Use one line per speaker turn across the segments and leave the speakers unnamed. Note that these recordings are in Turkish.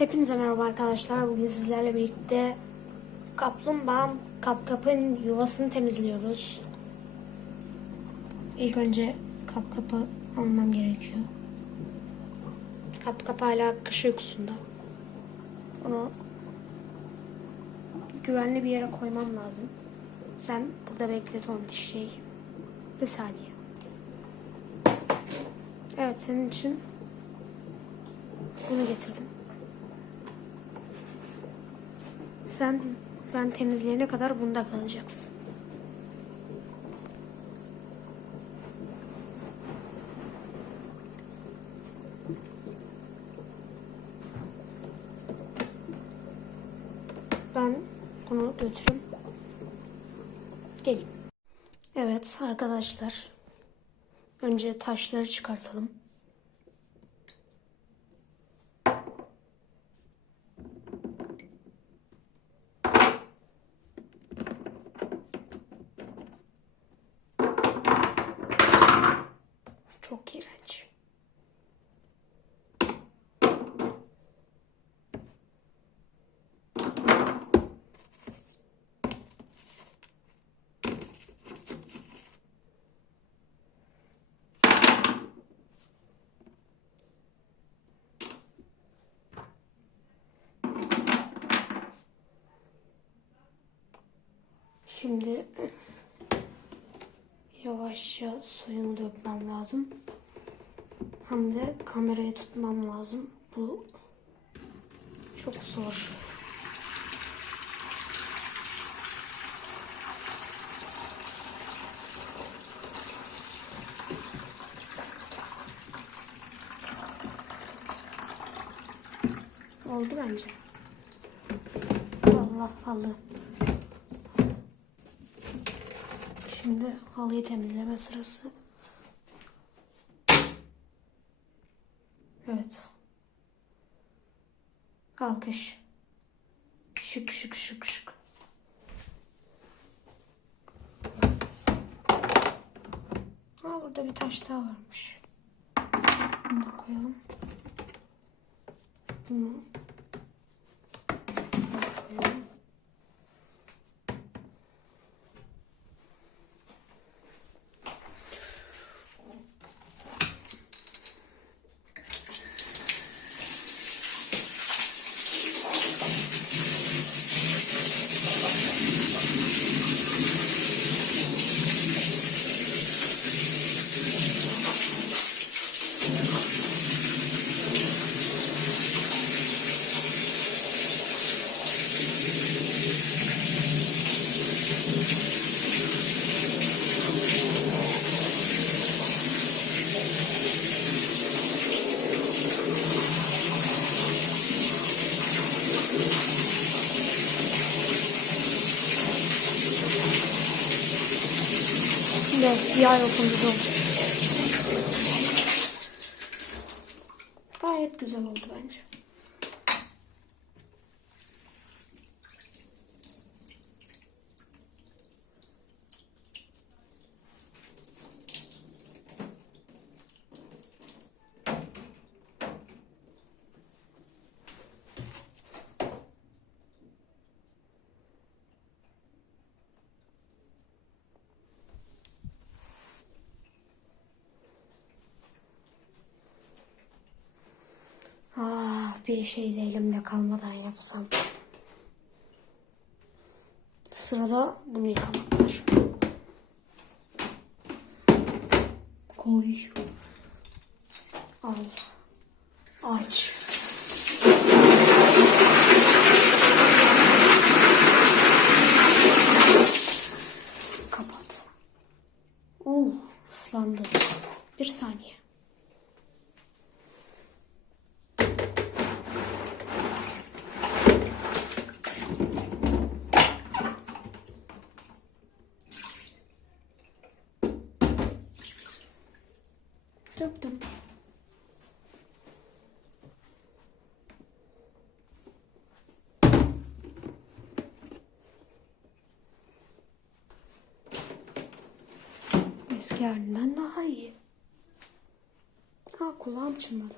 Hepinize merhaba arkadaşlar. Bugün sizlerle birlikte kaplumbağa kapkapın yuvasını temizliyoruz. İlk önce kapkapı almam gerekiyor. Kapkap hala kış uykusunda. Onu güvenli bir yere koymam lazım. Sen burada bekle tontiş şey. Bir saniye. Evet senin için bunu getirdim. Sen ben temizleyene kadar bunda kalacaksın. Ben bunu götürüm. Gelin. Evet arkadaşlar. Önce taşları çıkartalım. Çok iğrenç. Şimdi yavaşça suyunu dökmem lazım. Hem de kamerayı tutmam lazım. Bu çok zor. Oldu bence. Allah Allah. Şimdi halıyı temizleme sırası. Evet. Alkış. Şık şık şık şık. Aa burada bir taş daha varmış. Bunu da koyalım. Bunu koyalım. Ay okumuz oldu. Gayet güzel oldu bence. Bir şey de elimde kalmadan yapsam. Sırada bunu yıkamak var. Koy. Al. Aç. Kapat. Oo, ıslandı. Bir saniye. Eski halinden daha iyi. Ha kulağım çınladı.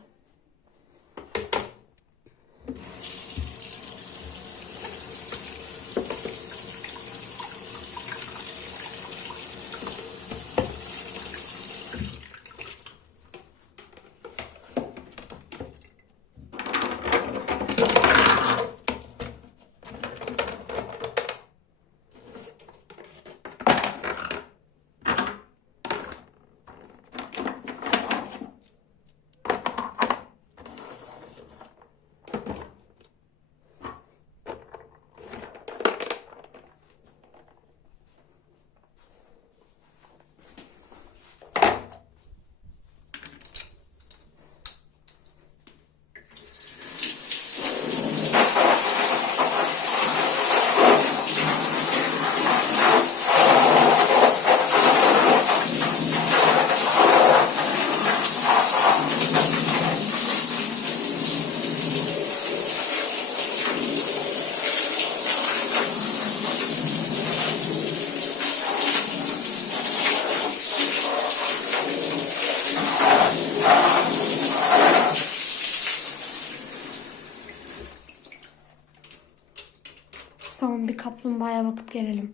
Tamam bir kaplumbağaya bakıp gelelim.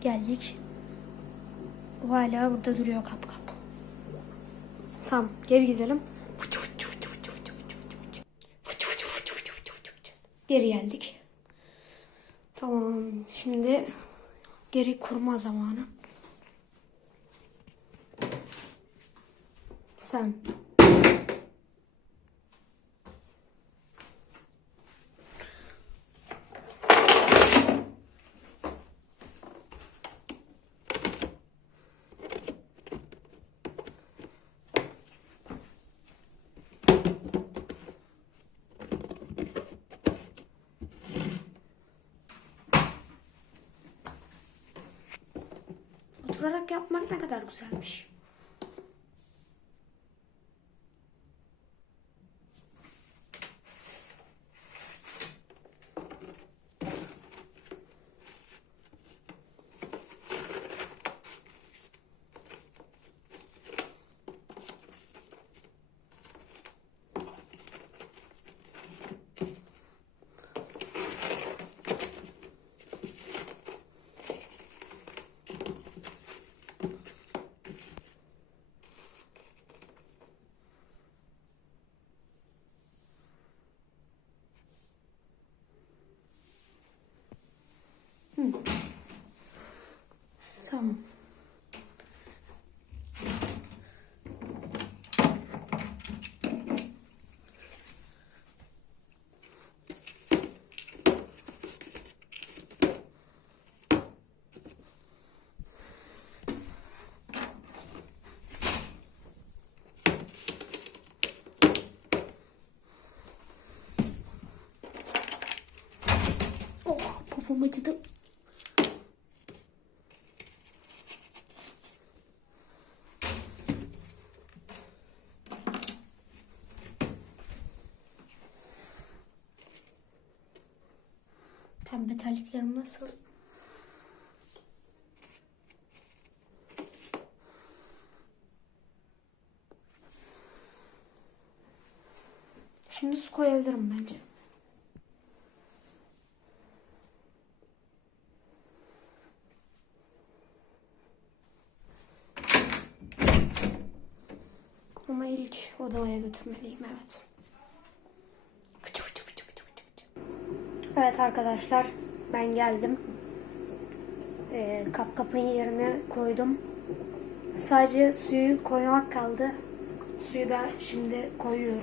Geldik. O hala burada duruyor kap kap. Tamam geri gidelim. Geri geldik. Tamam şimdi geri kurma zamanı. Sen. Oturarak yapmak ne kadar güzelmiş. xong Ох, попробуйте так. Pembe terliklerim nasıl? Şimdi su koyabilirim bence. Ama ilk odaya götürmeliyim evet. Evet arkadaşlar ben geldim. Ee, kap kapın yerine koydum. Sadece suyu koymak kaldı. Suyu da şimdi koyuyorum.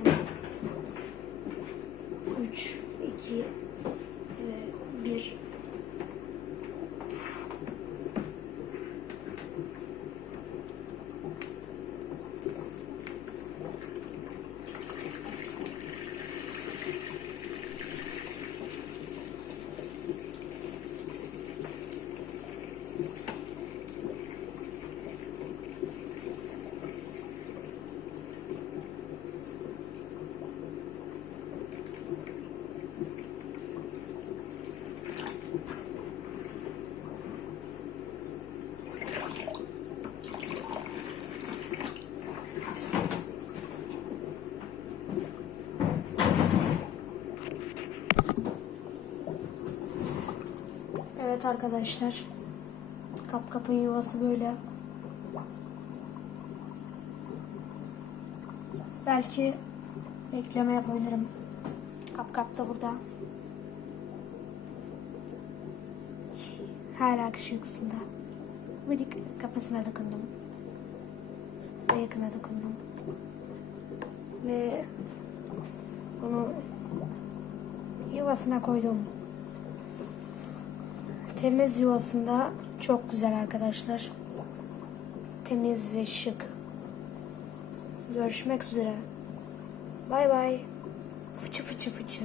Evet arkadaşlar. Kapkapın yuvası böyle. Belki ekleme yapabilirim. Kapkap da burada. Hala kış uykusunda. Bıdık kafasına dokundum. Ve yakına dokundum. Ve onu yuvasına koydum. Temiz yuvasında çok güzel arkadaşlar. Temiz ve şık. Görüşmek üzere. Bay bay. Fıçı fıçı fıçı.